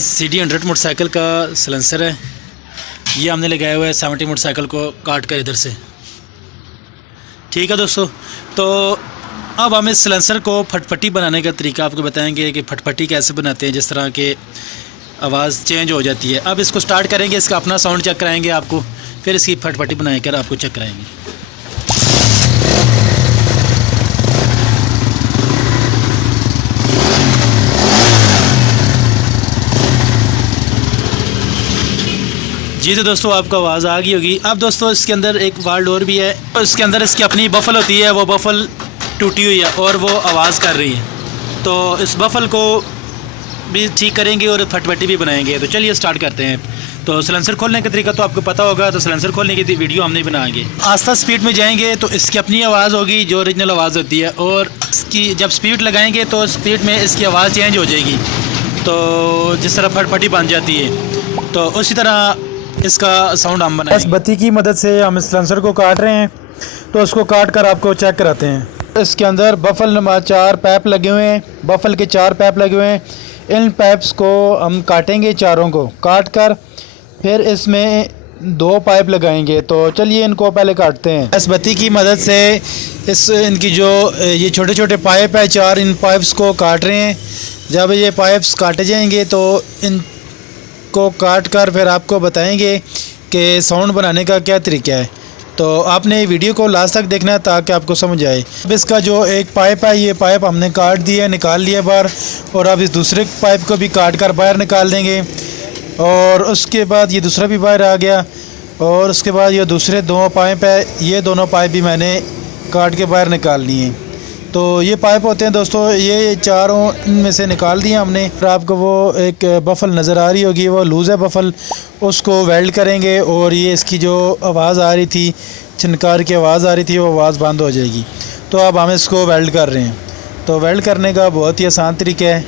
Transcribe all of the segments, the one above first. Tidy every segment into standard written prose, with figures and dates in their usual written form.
CD100 motorcycle का silencer है। ये हमने लगाया हुआ है 70 मोटरसाइकिल को काट कर इधर से। ठीक है दोस्तों, तो अब हम इस सिलेंसर को फटफटी बनाने का तरीका आपको बताएंगे कि फटफटी कैसे बनाते हैं, जिस तरह के आवाज़ चेंज हो जाती है। अब इसको स्टार्ट करेंगे, इसका अपना साउंड चेक कराएंगे आपको, फिर इसकी फटफटी बनाकर आपको चेक कराएंगे। जी तो दोस्तों, आपको आवाज़ आ गई होगी। अब दोस्तों इसके अंदर एक वाल्व डोर भी है, और इसके अंदर इसकी अपनी बफल होती है, वो बफल टूटी हुई है और वो आवाज़ कर रही है। तो इस बफल को भी ठीक करेंगे और फटफटी भी बनाएंगे। तो चलिए स्टार्ट करते हैं। तो सिलेंसर खोलने का तरीका तो आपको पता होगा, तो सिलेंसर खोलने की वीडियो हम नहीं बनाएंगे। आस्ता स्पीड में जाएंगे तो इसकी अपनी आवाज़ होगी जो ओरिजिनल आवाज़ होती है, और इसकी जब स्पीड लगाएंगे तो स्पीड में इसकी आवाज़ चेंज हो जाएगी। तो जिस तरह फटफटी बन जाती है, तो उसी तरह इसका साउंड हम बनाएंगे। इस बत्ती की मदद से हम इस सिलेंसर को काट रहे हैं, तो उसको काट कर आपको चेक कराते हैं। इसके अंदर बफल नंबर 4 पैप लगे हुए हैं, बफल के 4 पैप लगे हुए हैं। इन पैप्स को हम काटेंगे, चारों को काट कर फिर इसमें 2 पाइप लगाएंगे। तो चलिए इनको पहले काटते हैं। इस बत्ती की मदद से इनकी जो ये छोटे छोटे पाइप है 4, इन पाइप्स को काट रहे हैं। जब ये पाइप्स काटे जाएंगे तो इन को काट कर फिर आपको बताएंगे कि साउंड बनाने का क्या तरीका है। तो आपने वीडियो को लास्ट तक देखना है ताकि आपको समझ आए। अब इसका जो एक पाइप है, ये पाइप हमने काट दिया, निकाल लिया बाहर, और अब इस दूसरे पाइप को भी काट कर बाहर निकाल देंगे। और उसके बाद ये दूसरा भी बाहर आ गया, और उसके बाद ये दूसरे 2 पाइप है, ये दोनों पाइप भी मैंने काट के बाहर निकाल लिए। तो ये पाइप होते हैं दोस्तों, ये चारों इनमें से निकाल दिए हमने। फिर आपको वो एक बफल नज़र आ रही होगी, वो लूज़ है बफल, उसको वेल्ड करेंगे, और ये इसकी जो आवाज़ आ रही थी, छिनकार की आवाज़ आ रही थी, वो आवाज़ बंद हो जाएगी। तो अब हम इसको वेल्ड कर रहे हैं। तो वेल्ड करने का बहुत ही आसान तरीका है।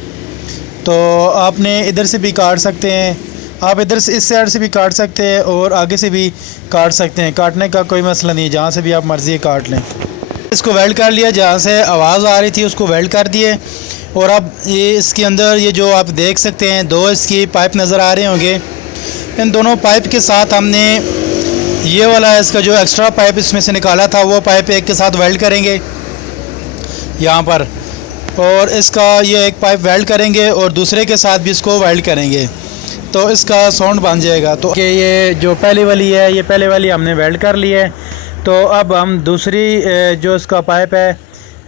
तो आपने इधर से भी काट सकते हैं, आप इधर से इस साइड से भी काट सकते हैं, और आगे से भी काट सकते हैं। काटने का कोई मसला नहीं है, जहाँ से भी आप मर्ज़ी काट लें। इसको वेल्ड कर लिया, जहाँ से आवाज़ आ रही थी उसको वेल्ड कर दिए। और अब ये इसके अंदर ये जो आप देख सकते हैं 2 इसकी पाइप नज़र आ रहे होंगे। इन दोनों पाइप के साथ हमने ये वाला इसका जो एक्स्ट्रा पाइप इसमें से निकाला था, वो पाइप एक के साथ वेल्ड करेंगे यहाँ पर, और इसका ये एक पाइप वेल्ड करेंगे और दूसरे के साथ भी इसको वेल्ड करेंगे, तो इसका साउंड बन जाएगा। तो ये जो पहले वाली है, ये पहले वाली हमने वेल्ड कर ली है। तो अब हम दूसरी जो इसका पाइप है,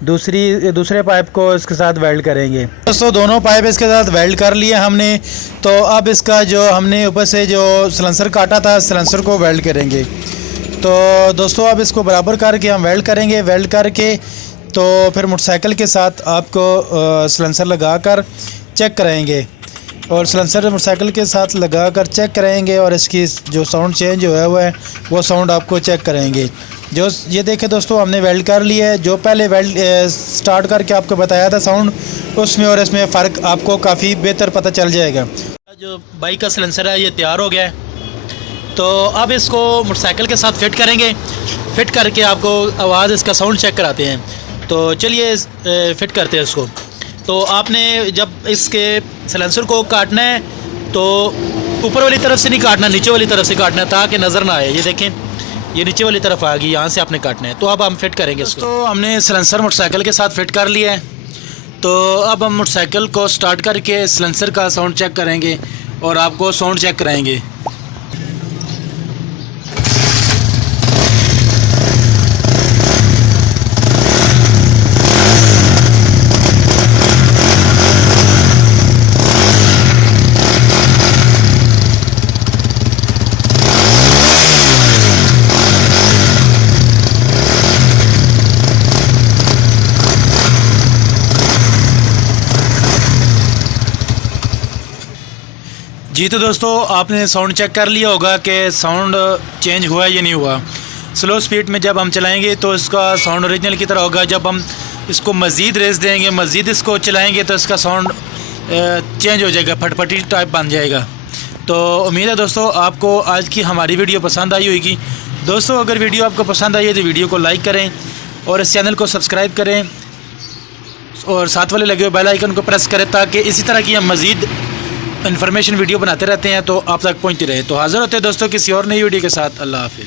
दूसरे पाइप को इसके साथ वेल्ड करेंगे। दोस्तों दोनों पाइप इसके साथ वेल्ड कर लिए हमने। तो अब इसका जो हमने ऊपर से जो सिलेंसर काटा था, सिलेंसर को वेल्ड करेंगे। तो दोस्तों अब इसको बराबर करके हम वेल्ड करेंगे। वेल्ड करके तो फिर मोटरसाइकिल के साथ आपको सिलेंसर लगा कर चेक कराएंगे, और सिलेंसर मोटरसाइकिल के साथ लगा कर चेक करेंगे, और इसकी जो साउंड चेंज हुआ है वो साउंड आपको चेक करेंगे। जो ये देखें दोस्तों, हमने वेल्ड कर लिया है। जो पहले वेल्ड स्टार्ट करके आपको बताया था साउंड, उसमें और इसमें फ़र्क आपको काफ़ी बेहतर पता चल जाएगा। जो बाइक का सिलेंसर है ये तैयार हो गया है। तो अब इसको मोटरसाइकिल के साथ फिट करेंगे। फिट करके आपको आवाज़ इसका साउंड चेक कराते हैं। तो चलिए फिट करते हैं इसको। तो आपने जब इसके सिलेंसर को काटना है तो ऊपर वाली तरफ से नहीं काटना, नीचे वाली तरफ से काटना है, ताकि नज़र ना आए। ये देखें, ये नीचे वाली तरफ आ गई, यहाँ से आपने काटना है। तो अब हम फिट करेंगे इसको। तो हमने सिलेंसर मोटरसाइकिल के साथ फिट कर लिया है। तो अब हम मोटरसाइकिल को स्टार्ट करके सिलेंसर का साउंड चेक करेंगे और आपको साउंड चेक कराएंगे। जी तो दोस्तों, आपने साउंड चेक कर लिया होगा कि साउंड चेंज हुआ या नहीं हुआ। स्लो स्पीड में जब हम चलाएंगे तो इसका साउंड ओरिजिनल की तरह होगा। जब हम इसको मज़ीद रेस देंगे, मज़ीद इसको चलाएंगे, तो इसका साउंड चेंज हो जाएगा, फटफटी टाइप बन जाएगा। तो उम्मीद है दोस्तों आपको आज की हमारी वीडियो पसंद आई होगी। दोस्तों अगर वीडियो आपको पसंद आई है तो वीडियो को लाइक करें और इस चैनल को सब्सक्राइब करें, और साथ वाले लगे हुए बेल आइकन को प्रेस करें, ताकि इसी तरह की हम मज़ीद इन्फॉर्मेशन वीडियो बनाते रहते हैं तो आप तक पहुंचती रहे। तो हाज़िर होते हैं दोस्तों किसी और नई वीडियो के साथ। अल्लाह हाफिज़।